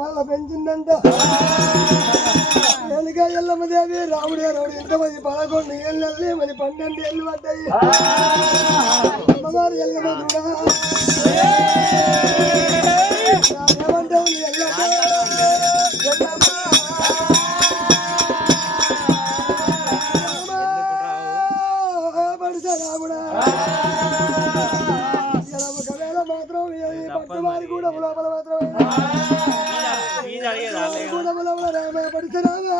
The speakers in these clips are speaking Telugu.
బాగా పెంచిందంట వెనుక ఎల్లమ్మ దేవి రాముడే రాముడు ఎంతమంది 11 ఏళ్ళని మరి 12 ఏళ్ళు పడ్డాయి అమ్మవారు ఎల్లమ్మ కూడా ఏమంటావు రాముడా ఒకవేళ మాత్రం పట్టువారి కూడా లోపల మాత్రమే పడుతున్నావా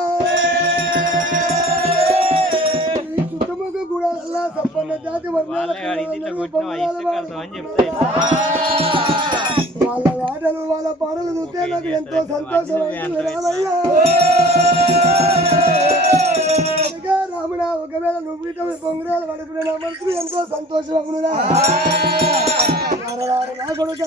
చుట్టుముఖ కూడా అలా సంపన్న జాతి వాళ్ళ ఆటలు వాళ్ళ పాటలు చూస్తే నాకు ఎంతో సంతోషమైంది రామయ్యా రాముడా ఒకవేళ నువ్వు ఇట పొంగురాలు పడుకునే నా మనసుకు ఎంతో సంతోషం అవునురా నా కొడుక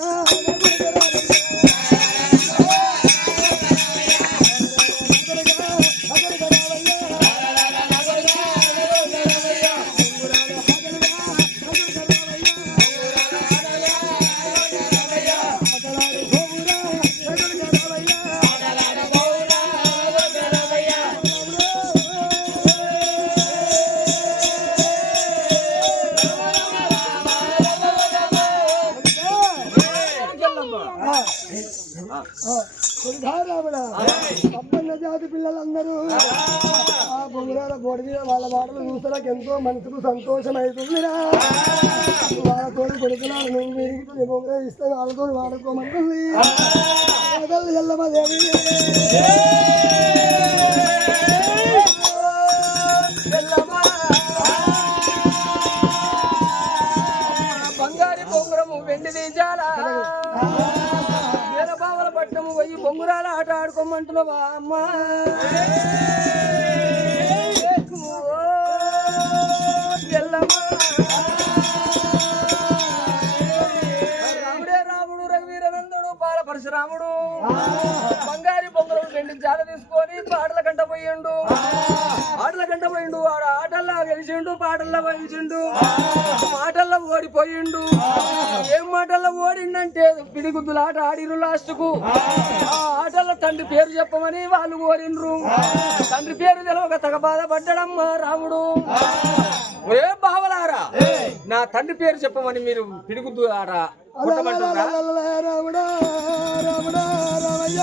సంపన్న జాతి పిల్లలందరూ ఆ బొంగురాల బోడి మీద వాళ్ళ మాటలు చూసేలకు ఎంతో మనసుకు సంతోషం అవుతుందిరా వాళ్ళతో కొడుకున్నారు నువ్వు విరిగితే బొంగురా ఇస్తే వాళ్ళతో వాడుకోమంటుంది ఎల్లమ్మదేవి బంగారు బొంగురము వెండి తీశాలా పట్టము పోయి బొంగురాల ఆట ఆడుకోమంటున్నావా అమ్మా రాముడే రాముడు రఘువీరనందుడు బాల పరశురాముడు బంగారి బొంగురం 2 జాల తీసుకొని పాటల గంట పోయిండు ఆడ ఆటల్లో గెలిచిండు పాటల్లో గెలిచిండు మాటల్లో ఓడిపోయిండు ఏం మాటల్లో ఓడిండంటే పిడిగుద్దుల ఆట ఆడిరు లాస్ట్ కు ఆ ఆటల్లో తండ్రి పేరు చెప్పమని వాళ్ళు కోరిండ్రు తండ్రి పేరు తెలవక తగ బాధపడ్డాడమ్మా రాముడు ఏ బావలారా నా తండ్రి పేరు చెప్పమని మీరు పిడిగుద్దు ఆట రాముడా రాముడా రామయ్య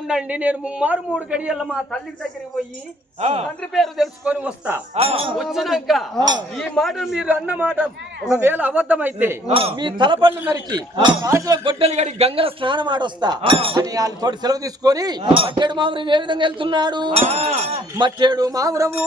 ఉండండి నేను 3 గడియల్లో మా తల్లి దగ్గరికి పోయి తండ్రి పేరు తెలుసుకొని వస్తా వచ్చినాక ఈ మాట మీరు అన్న మాట ఒకవేళ అబద్ధమైతే మీ తలపళ్ళు నరికి ఆశల గొడ్డలు గడి గంగల స్నానం ఆడొస్తా అని వాళ్ళ తోటి సెలవు తీసుకొని మట్టేడు మామూరం ఏ విధంగా వెళ్తున్నాడు మట్టేడు మామూరము